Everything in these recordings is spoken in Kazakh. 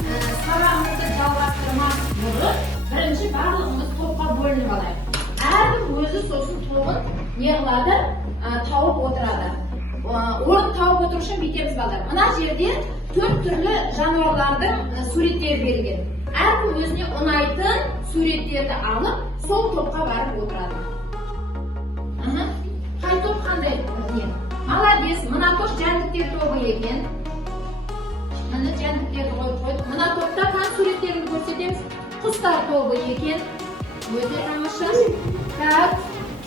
Sabahımızda жалғастырмас bұрын, birinchi bарлығымız topqa bölініп алайық. Әркім өзі сосын тобын не қылады, тауып отырады. Орын тауып отыру үшін бүйтеміз балдар. Мына жерде 4 түрлі жануарлардың суреттері берілген. Әркім өзіне ұнайтын суреттерді алып, сол топқа барып отырады. Қай топ қандай? Молодец, мына топ жәндіктер тобы екен. Мына жәндіктерді қойып қойдық. Мына топта қан суреттерін көрсетеміз. Құстар тобы екен. Өте тамаша. Так,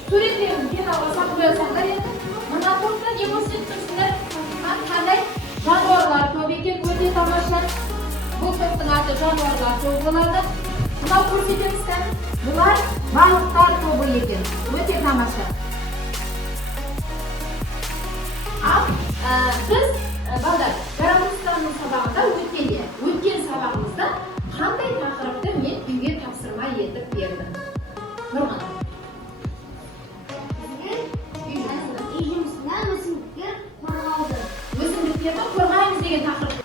суреттерін пеналға сақып қойсаңдар енді. Мына топта не көрсетіңіздер? Қандай жануарлар тобы екен. Өте тамаша. Бұл топтың аты жануарлар тобы болады. Мынау көрсетеміздер. Бұлар балықтар тобы екен. Өте тамаша. Ал біз балдар грамматиканың сабағында өткен сабағымызда қандай тақырыпты мен үйге тапсырма етіп бердім? Нұрман. Үй жұмысында өсімдіктер қорғауды. Өсімдіктерді қорғаймыз деген тақырып.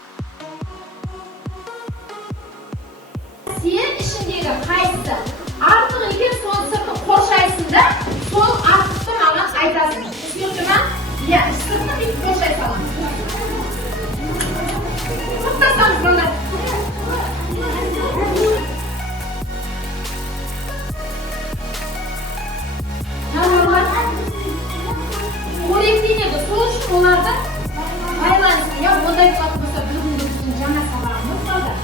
Сен ішіндегі қайсысы артық екен соны сыртын қоршайсың да, сол артықты маған айтасың. Түсінікті ме? Я сыртын деп қоршай салам. Құттасаңыз балдар. Жануарлар қоректенеді. Сол үшін оларды байланысты. Я ондай болатын болса бүгінгі біздің жаңа сабағымыз балдар.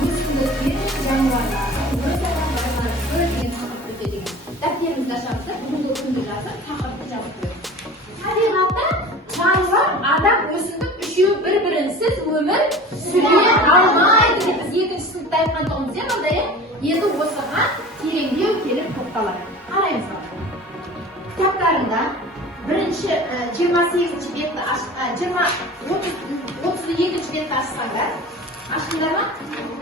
Өсімдіктер мен жануарлардың өзара байланысты деген тақырып өтеді. Дәптеріңізді ашамыздар, бүгінгі күнді жазып, тақырыпты жазып қойыңыз. Табиғатта жануар, адам, өсімдік үшеуі бір-бірінсіз өмір сүре алмайды деп біз екінші сыныпта айтқан тұғымыз иә балдар? Енді осыған тереңдеу келіп тоқталайық. Қараймыз ба? Кітаптарында бірінші 28-ші бетті 32-ші бетті ашсаңдар, ашқандар ма?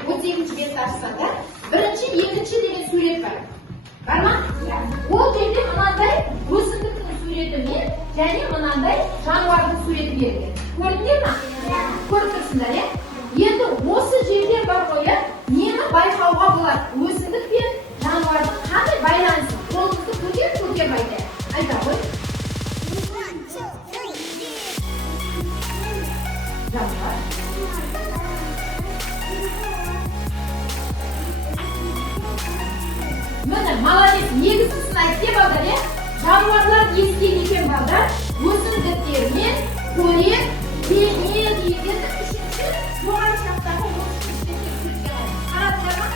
32-ші бетті ашсаңдар, бірінші, екінші деген сурет бар. Бар ма? Ол жерде мынандай өсімдіктің суреті мен және мынандай жануардың суреті берілген. Көрдіңдер ме? Көріп тұрсыңдар, иә? Енді осы жерде бар ғой, нені байқауға болады? Өсімдік пен жануардың қандай байланысы? Қолыңызды көтеріп айта ғой. Жануар. Міне, молодец, негізгісін айтты балдар, е? Жануарлар ескен екен балдар, өсімдіктермен қорек, бейне деген үшінші жоғары шақтағы өсімдіктермен сүрткен. Қарадыңдар ма?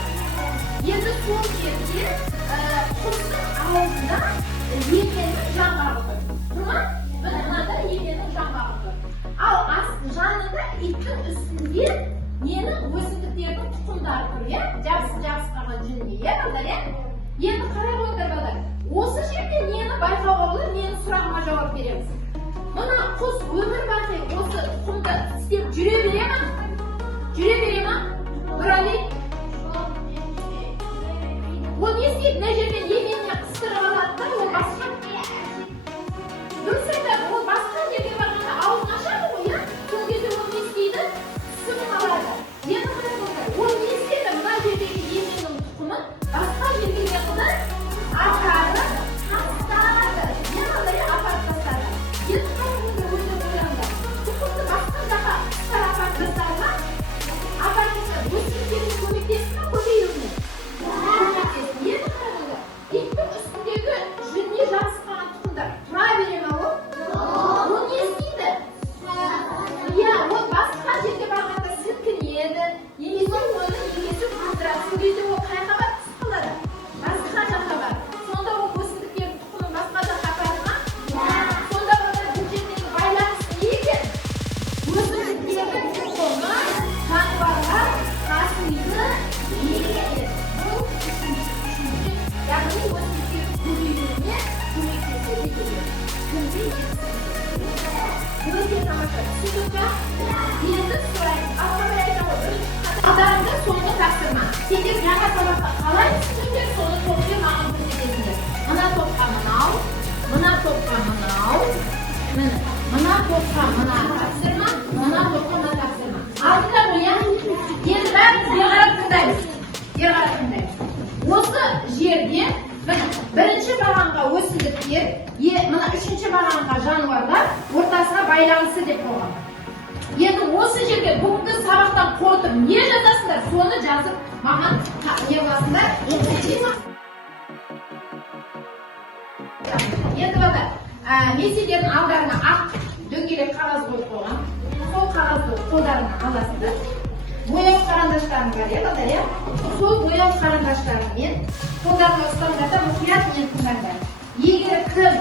Енді сол жерде құстың аузында екенің жаңғағы тұр. Тұр ма? Міне, мынада екенің жаңғағы тұр. Ал жанында иттің үстінде ненің өсімдіктердің тұқымдары тұр, е? Жабысқаған жүніне, е балдар, е? Енді қарай қойыңдар балдар. Осы жерде нені байқауға болады, нені сұрағыма жауап береміз. Мына құс өмір бақи осы тұқымды істеп жүре бере ма? Жүре бере ма? Нұрали? Ол не істейді? Мына жерден еменіне қыстырып алады да, ол басқа. Дұрыс айтады, ол басқа жерге барғанда аузын ашады ғой, иә? Сол кезде ол не істейді? Сымын алады. Енді қарай қойыңдар. Ол не істейді? Мына жердегі еменнің тұқымын басқа жерге не қылды? Апарып тастады. Не қылды? Апарып тастады. Енді қарайыңыздар өзіне ойлаңдар. Тұқымды басқа жаққа қыстар апарып тастады ма? Апарып тастады. Өсімдіктерге көмектесті ме? Көбеюіне? Көмектесті. Енді қарайыңыздар. Иттің үстіндегі жүніне жабысқан тұқымдар тұра бере ме ол? Ол не істейді? Иә, ол басқа жерге барғанда сілкінеді. Немесе оны немесе қыздырады. Сол кезде ол қай жаққа түсіп қалады? Басқа жаққа бар. Сонда ол өсімдіктердің тұқымын басқа жаққа апарды ма? Сонда балдар бұл жердегі байланыс не екен? Өсімдіктердің тұқымы жануарлар қасиды егеді. Бұл үшінші, яғни өсімдіктердің көбеюіне көмектеседі екен. Күнде өте тамаша. Түсіндік пе? Енді сұраймыз. Алғабай айта ғой. Алдарында соңғы тапсырма. Сендер жаңа сабаққа қалай түсіндіңдер, соны топпен маған көрсетесіңдер. Мына топқа мынау, мына топқа мынау, мына топқа мына тапсырма, мына топқа мына тапсырма. егер мына үшінші бағанға жануарлар ортасына байланысы деп қойған. Енді осы жерге бүгінгі сабақтан қорытып не жазасыңдар, соны жазып маған не қыласыңдар? Енді бата, мен сендердің алдарына ақ дөңгелек қағаз қойып қойған. Сол қағазды қолдарына аласыңдар. Бояу қарандаштарың бар, иә? Сол бояу қарандаштарымен қолдарына ұстаңдар да мұқият мен тыңдаңдар. Егер кім